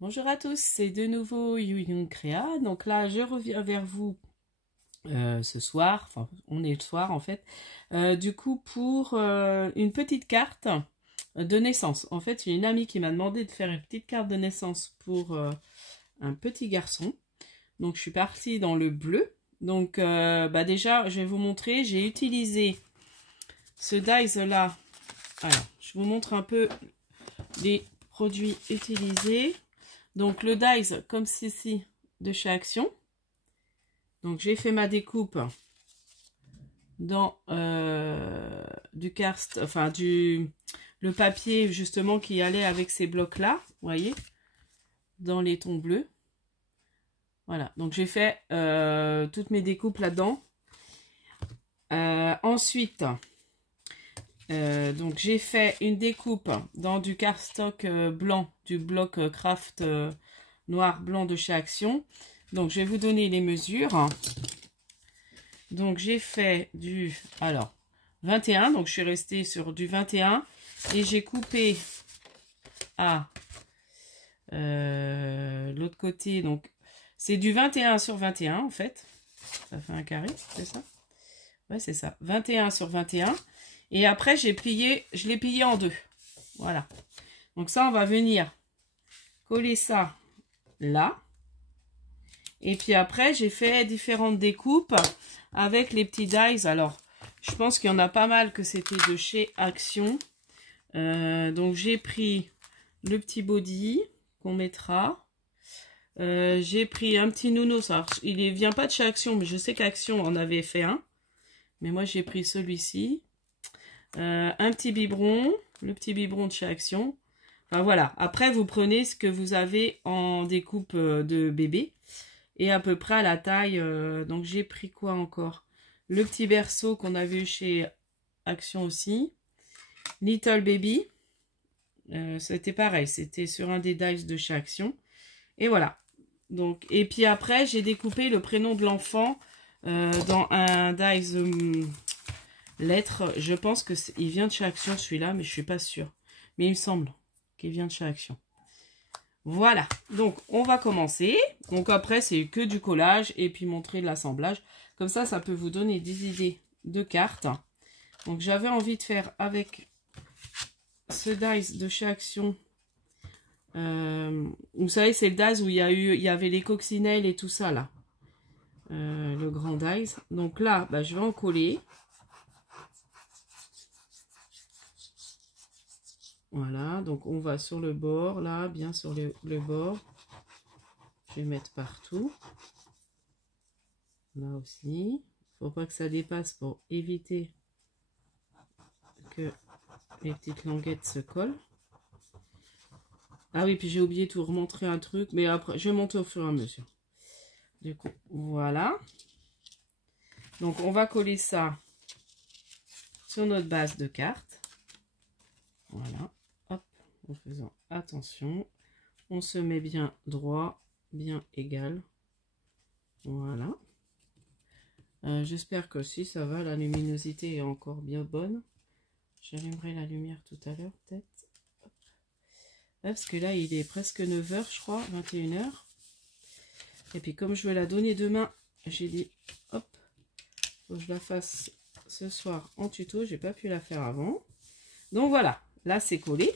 Bonjour à tous, c'est de nouveau Youyun Créa. Donc là, je reviens vers vous ce soir, enfin on est le soir en fait, du coup pour une petite carte de naissance. En fait, j'ai une amie qui m'a demandé de faire une petite carte de naissance pour un petit garçon. Donc je suis partie dans le bleu. Donc déjà, je vais vous montrer, j'ai utilisé ce dies là. Alors, je vous montre un peu les produits utilisés. Donc le dies comme ceci de chez Action. Donc j'ai fait ma découpe dans du karst, enfin le papier justement qui allait avec ces blocs là, vous voyez, dans les tons bleus. Voilà, donc j'ai fait toutes mes découpes là-dedans. Ensuite, donc j'ai fait une découpe dans du cardstock blanc, du bloc craft noir blanc de chez Action. Donc je vais vous donner les mesures. Donc j'ai fait du 21, donc je suis restée sur du 21 et j'ai coupé à l'autre côté, donc c'est du 21 sur 21 en fait. Ça fait un carré, c'est ça? Ouais, c'est ça. 21 sur 21. Et après, je l'ai plié en deux. Voilà. Donc ça, on va venir coller ça là. Et puis après, j'ai fait différentes découpes avec les petits dies. Alors, je pense qu'il y en a pas mal que c'était de chez Action. Donc, j'ai pris le petit body qu'on mettra. J'ai pris un petit nounours. Alors, il ne vient pas de chez Action, mais je sais qu'Action en avait fait un. Mais moi, j'ai pris celui-ci. Un petit biberon, le petit biberon de chez Action. Enfin voilà, après vous prenez ce que vous avez en découpe de bébé et à peu près à la taille. Donc j'ai pris quoi encore? Le petit berceau qu'on avait eu chez Action aussi. Little Baby. C'était pareil, c'était sur un des dies de chez Action. Et voilà. Donc, et puis après, j'ai découpé le prénom de l'enfant dans un dies lettre. Je pense qu'il vient de chez Action celui-là, mais je suis pas sûre. Mais il me semble qu'il vient de chez Action. Voilà, donc on va commencer. Donc après, c'est que du collage et puis montrer de l'assemblage. Comme ça, ça peut vous donner des idées de cartes. Donc j'avais envie de faire avec ce dies de chez Action. Vous savez, c'est le dies où il y avait les coccinelles et tout ça là. Le grand dies. Donc là, je vais en coller. Voilà, donc on va sur le bord, là, bien sur le bord. Je vais mettre partout. Là aussi. Il ne faut pas que ça dépasse pour éviter que les petites languettes se collent. Ah oui, puis j'ai oublié de vous remontrer un truc, mais après, je vais monter au fur et à mesure. Du coup, voilà. Donc, on va coller ça sur notre base de carte. Voilà. Hop, en faisant attention. On se met bien droit, bien égal. Voilà. J'espère que si ça va, la luminosité est encore bien bonne. J'allumerai la lumière tout à l'heure, peut-être. Parce que là, il est presque 9 h, je crois, 21 h. Et puis, comme je veux la donner demain, j'ai dit, hop, faut que je la fasse ce soir en tuto. J'ai pas pu la faire avant. Donc voilà, là, c'est collé.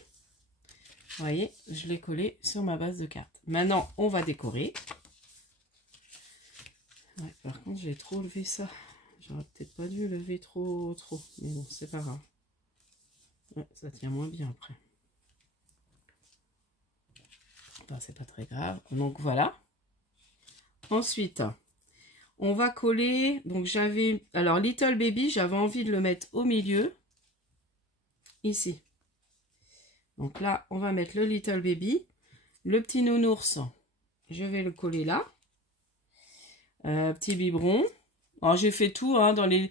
Vous voyez, je l'ai collé sur ma base de carte. Maintenant, on va décorer. Ouais, par contre, j'ai trop levé ça. J'aurais peut-être pas dû lever trop. Mais bon, c'est pas grave. Ouais, ça tient moins bien après. Enfin, c'est pas très grave. Donc voilà. Ensuite, on va coller. Donc j'avais... Alors, Little Baby, j'avais envie de le mettre au milieu. Ici. Donc là, on va mettre le Little Baby. Le petit nounours, je vais le coller là. Petit biberon. Alors j'ai fait tout hein, dans les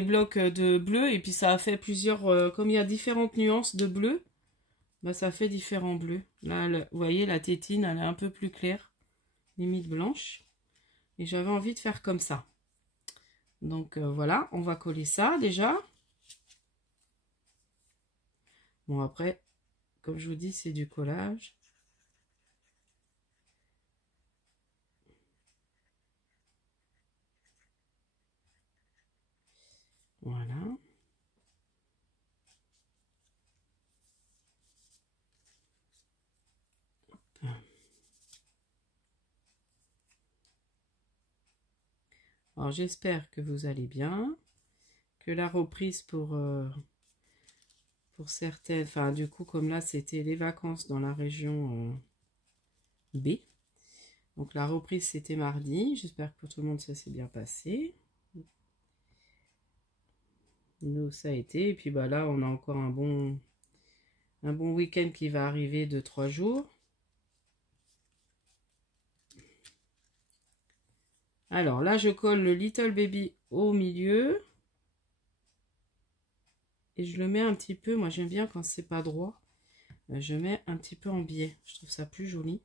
blocs de bleu. Et puis ça a fait plusieurs... comme il y a différentes nuances de bleu, ça fait différents bleus. Là, vous voyez, la tétine, elle est un peu plus claire. Limite blanche. Et j'avais envie de faire comme ça. Donc voilà, on va coller ça déjà. Bon après, comme je vous dis, c'est du collage. Voilà. Alors j'espère que vous allez bien, que la reprise pour certaines, enfin du coup comme là c'était les vacances dans la région B, donc la reprise c'était mardi, j'espère que pour tout le monde ça s'est bien passé. Nous ça a été, et puis bah là on a encore un bon week-end qui va arriver de 3 jours. Alors là je colle le Little Baby au milieu. Et je le mets un petit peu, moi j'aime bien quand c'est pas droit, je mets un petit peu en biais, je trouve ça plus joli.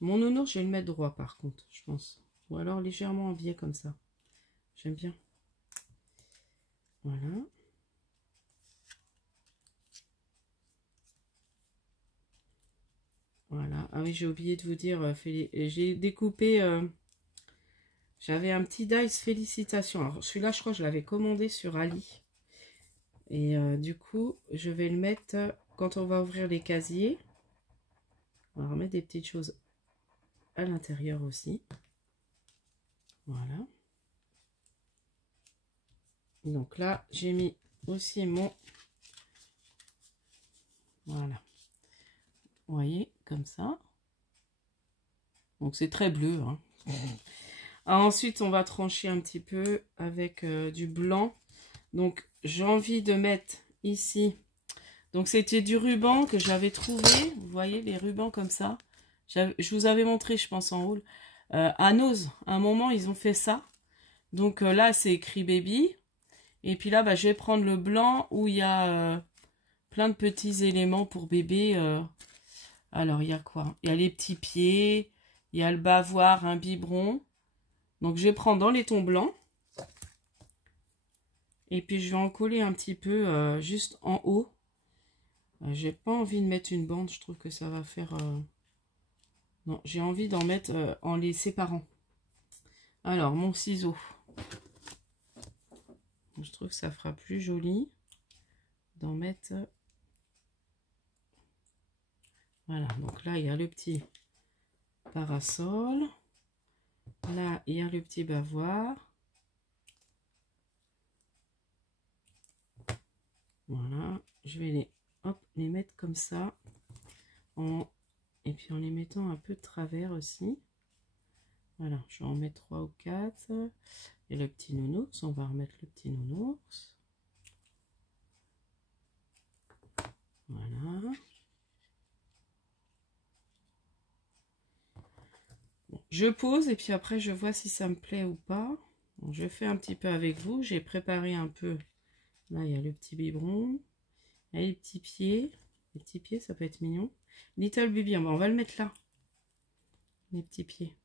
Mon nounours, je vais le mettre droit par contre, je pense. Ou alors légèrement en biais comme ça. J'aime bien. Voilà. Voilà. Ah oui, j'ai oublié de vous dire, j'ai découpé, j'avais un petit dice félicitations. Alors celui-là, je crois que je l'avais commandé sur Ali. Et du coup, je vais le mettre quand on va ouvrir les casiers. On va remettre des petites choses à l'intérieur aussi. Voilà. Donc là, j'ai mis aussi mon... Voilà. Vous voyez, comme ça. Donc c'est très bleu. Hein. Ensuite, on va trancher un petit peu avec du blanc. Donc j'ai envie de mettre ici. Donc c'était du ruban que j'avais trouvé. Vous voyez, les rubans comme ça. Je vous avais montré, je pense, en haut. À Nose, à un moment, ils ont fait ça. Donc là, c'est écrit baby. Et puis là, bah, je vais prendre le blanc où il y a plein de petits éléments pour bébé. Alors, il y a quoi? Il y a les petits pieds, il y a le bavoir, un biberon. Donc, je vais prendre dans les tons blancs. Et puis, je vais en coller un petit peu juste en haut. J'ai pas envie de mettre une bande, je trouve que ça va faire... Non, j'ai envie d'en mettre en les séparant. Alors, mon ciseau. Je trouve que ça fera plus joli d'en mettre... Voilà, donc là, il y a le petit parasol. Là, il y a le petit bavoir. Voilà, je vais les mettre comme ça. Et puis en les mettant un peu de travers aussi. Voilà, je vais en mettre 3 ou 4. Et le petit nounours, on va remettre le petit nounours. Voilà. Bon, je pose et puis après je vois si ça me plaît ou pas. Bon, je fais un petit peu avec vous. J'ai préparé un peu. Là, il y a le petit biberon. Il y a les petits pieds. Les petits pieds, ça peut être mignon. Little Baby, on va le mettre là. Les petits pieds.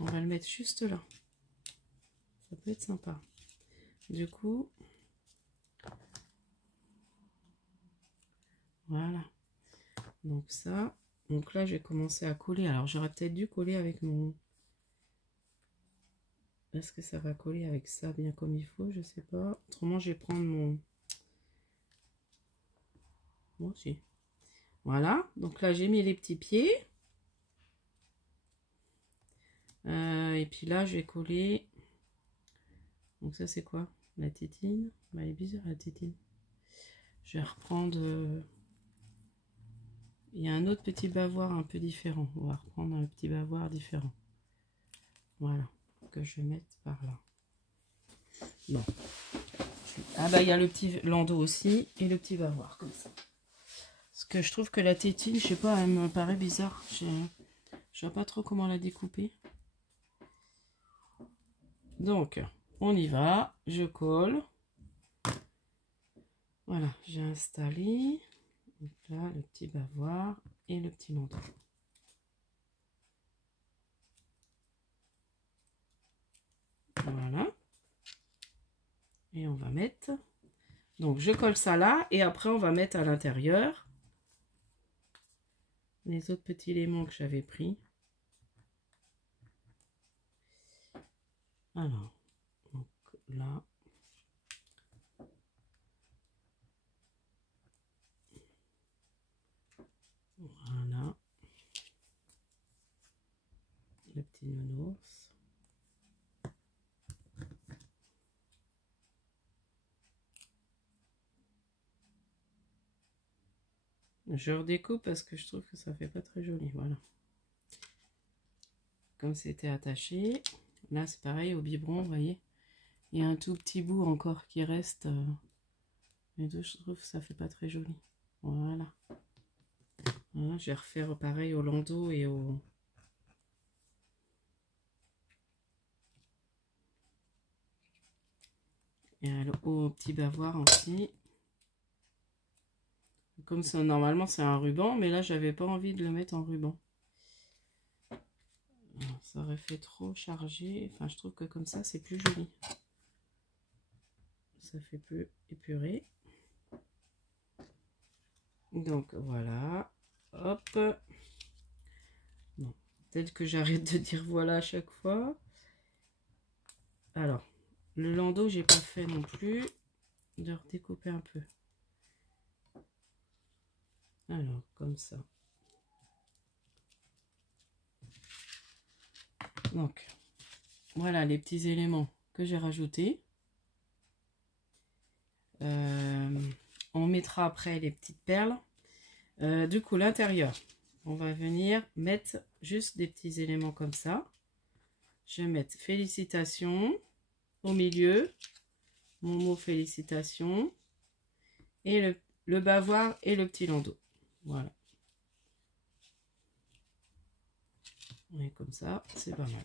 On va le mettre juste là. Ça peut être sympa. Du coup, voilà. Donc ça. Donc là, j'ai commencé à coller. Alors, j'aurais peut-être dû coller avec mon... Est-ce que ça va coller avec ça bien comme il faut? Je sais pas. Autrement, je vais prendre mon... Moi aussi. Voilà. Donc là, j'ai mis les petits pieds. Et puis là, je vais coller... Donc ça, c'est quoi? La tétine. Bah, elle est bizarre, la tétine. Je vais reprendre... Il y a un autre petit bavoir un peu différent. On va reprendre un petit bavoir différent. Voilà. Que je vais mettre par là. Bon. Ah bah il y a le petit landau aussi. Et le petit bavoir comme ça. Parce que je trouve que la tétine, je sais pas, elle me paraît bizarre. Je sais pas trop comment la découper. Donc, on y va. Je colle. Voilà, j'ai installé. Donc là, le petit bavoir et le petit landau. Voilà. Et on va mettre... Donc, je colle ça là. Et après, on va mettre à l'intérieur les autres petits éléments que j'avais pris. Alors, donc là, petit nounours. Je redécoupe parce que je trouve que ça fait pas très joli. Voilà. Comme c'était attaché. Là, c'est pareil au biberon, vous voyez. Il y a un tout petit bout encore qui reste. Mais je trouve que ça fait pas très joli. Voilà. Voilà, je vais refaire pareil au landau et au... Et au petit bavoir aussi. Comme ça, normalement c'est un ruban, mais là j'avais pas envie de le mettre en ruban. Ça aurait fait trop chargé. Enfin, je trouve que comme ça c'est plus joli. Ça fait plus épuré. Donc voilà. Hop. Bon, peut-être que j'arrête de dire voilà à chaque fois. Alors, le landau, j'ai pas fait non plus. De redécouper un peu. Alors, comme ça. Donc, voilà les petits éléments que j'ai rajoutés. On mettra après les petites perles. Du coup, l'intérieur, on va venir mettre juste des petits éléments comme ça. Je vais mettre félicitations au milieu, mon mot félicitations, et le bavoir et le petit landau. Voilà. Et comme ça, c'est pas mal.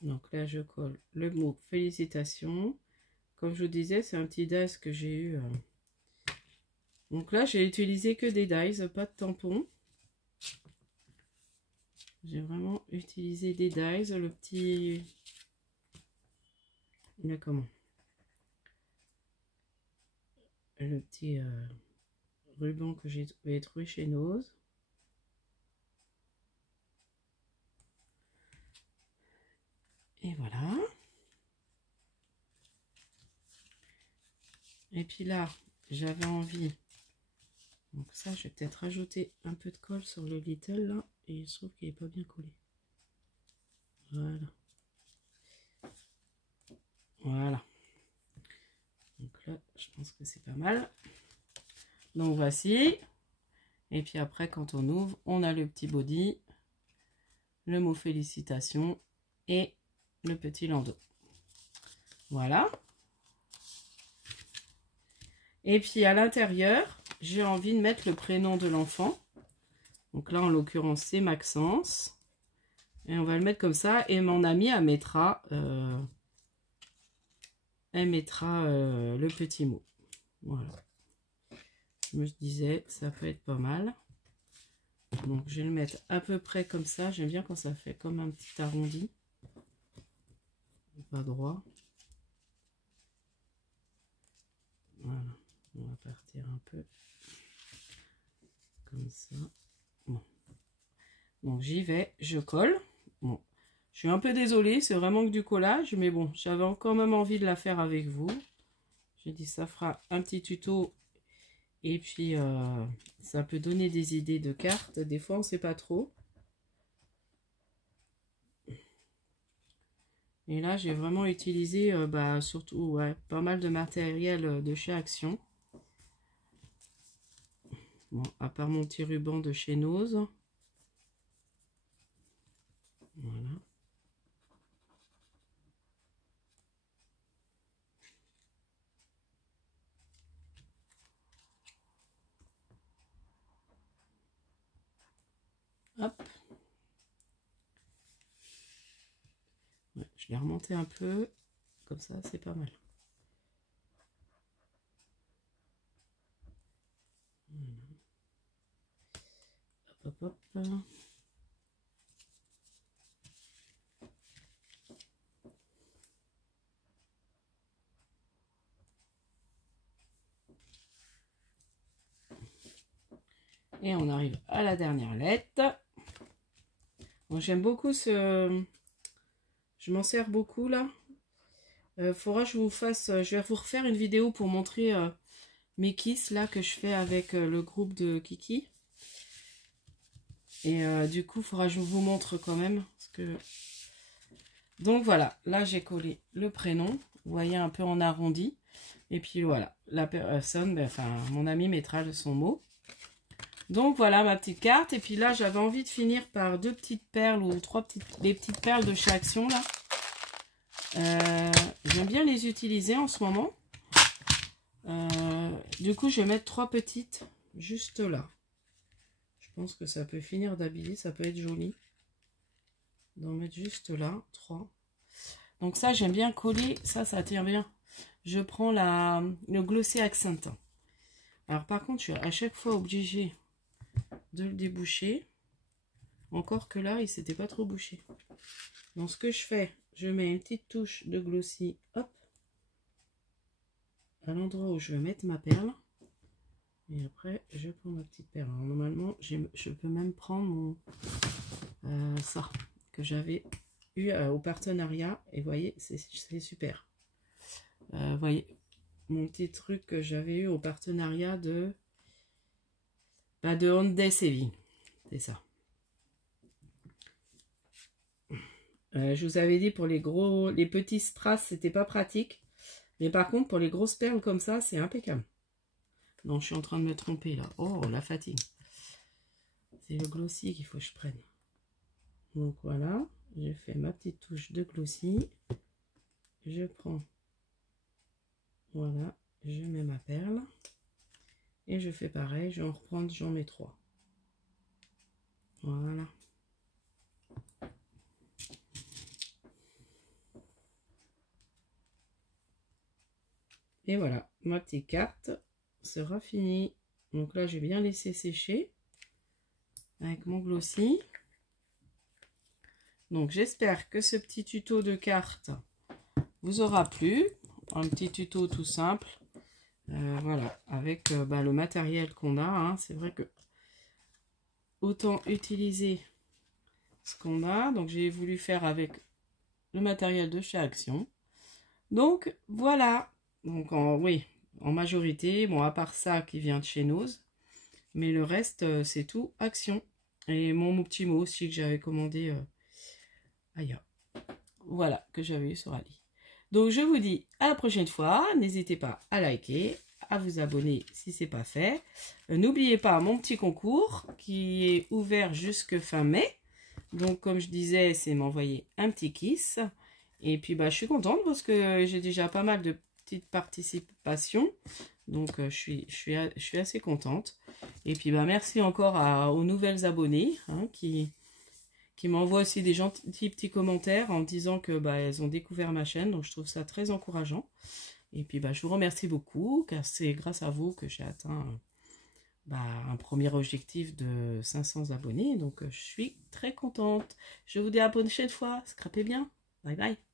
Donc là, je colle le mot félicitations. Comme je vous disais, c'est un petit dies que j'ai eu. Donc là, j'ai utilisé que des dies, pas de tampons. J'ai vraiment utilisé des dies. Le petit... Il a comment? Le petit ruban que j'ai trouvé chez Nose. Et voilà. Et puis là, j'avais envie. Donc ça, je vais peut-être rajouter un peu de colle sur le little là. Et je trouve qu'il n'est pas bien collé. Voilà. Voilà. Donc là, je pense que c'est pas mal. Donc voici. Et puis après, quand on ouvre, on a le petit body, le mot félicitations et le petit landau. Voilà. Et puis à l'intérieur, j'ai envie de mettre le prénom de l'enfant. Donc là, en l'occurrence, c'est Maxence. Et on va le mettre comme ça. Et mon amie, elle mettra le petit mot. Voilà. Je me disais, ça peut être pas mal. Donc, je vais le mettre à peu près comme ça. J'aime bien quand ça fait comme un petit arrondi. Pas droit. Voilà. On va partir un peu comme ça. Bon. Donc, j'y vais. Je colle. Bon. Je suis un peu désolée. C'est vraiment que du collage. Mais bon, j'avais quand même envie de la faire avec vous. J'ai dit, ça fera un petit tuto. Et puis, ça peut donner des idées de cartes. Des fois, on ne sait pas trop. Et là, j'ai vraiment utilisé, surtout, ouais, pas mal de matériel de chez Action. Bon, à part mon petit ruban de chez Nose. Voilà. Hop. Ouais, je l'ai remonté un peu. Comme ça, c'est pas mal. Hop, hop, hop. Et on arrive à la dernière lettre. Bon, j'aime beaucoup ce Je m'en sers beaucoup là. Faudra que je vous fasse... je vais vous refaire une vidéo pour montrer mes kisses là que je fais avec le groupe de Kiki. Et du coup, il faudra que je vous montre quand même. Parce que... Donc voilà, là j'ai collé le prénom. Vous voyez un peu en arrondi. Et puis voilà, la personne, enfin mon ami mettra son mot. Donc voilà ma petite carte. Et puis là j'avais envie de finir par 2 petites perles ou 3 petites, les petites perles de chez Action là. J'aime bien les utiliser en ce moment. Du coup je vais mettre 3 petites juste là. Je pense que ça peut finir d'habiller, ça peut être joli. D'en mettre juste là, 3. Donc ça j'aime bien coller, ça tire bien. Je prends le Glossy Accent. Alors par contre, je suis à chaque fois obligée de le déboucher. Encore que là, il s'était pas trop bouché. Donc ce que je fais, je mets une petite touche de Glossy, hop, à l'endroit où je vais mettre ma perle. Et après, je prends ma petite perle. Alors, normalement, je peux même prendre mon ça que j'avais eu au partenariat. Et vous voyez, c'est super. Voyez, mon petit truc que j'avais eu au partenariat de Hyundai Saving, c'est ça. Je vous avais dit pour les petits strass, c'était pas pratique, mais par contre pour les grosses perles comme ça, c'est impeccable. Non, je suis en train de me tromper là. Oh, la fatigue. C'est le glossy qu'il faut que je prenne. Donc voilà, j'ai fait ma petite touche de glossy. Je prends. Voilà, je mets ma perle et je fais pareil, je vais en reprendre, j'en mets 3. Voilà. Et voilà, ma petite carte sera finie. Donc là, j'ai bien laissé sécher avec mon glossy. Donc j'espère que ce petit tuto de carte vous aura plu. Un petit tuto tout simple. Voilà, avec le matériel qu'on a. Hein. C'est vrai que autant utiliser ce qu'on a. Donc j'ai voulu faire avec le matériel de chez Action. Donc voilà. Donc en majorité, bon à part ça qui vient de chez Nose. Mais le reste c'est tout Action. Et mon petit mot aussi que j'avais commandé ailleurs. Voilà, que j'avais eu sur Ali. Donc je vous dis à la prochaine fois. N'hésitez pas à liker, à vous abonner si ce n'est pas fait. N'oubliez pas mon petit concours qui est ouvert jusque fin mai. Donc comme je disais, c'est m'envoyer un petit kiss. Et puis je suis contente parce que j'ai déjà pas mal de petites participations. Donc je suis assez contente. Et puis merci encore aux nouvelles abonnées hein, qui m'envoient aussi des gentils petits commentaires en me disant que elles ont découvert ma chaîne. Donc je trouve ça très encourageant. Et puis je vous remercie beaucoup car c'est grâce à vous que j'ai atteint un premier objectif de 500 abonnés. Donc je suis très contente. Je vous dis à la prochaine fois. Scrapez bien. Bye bye.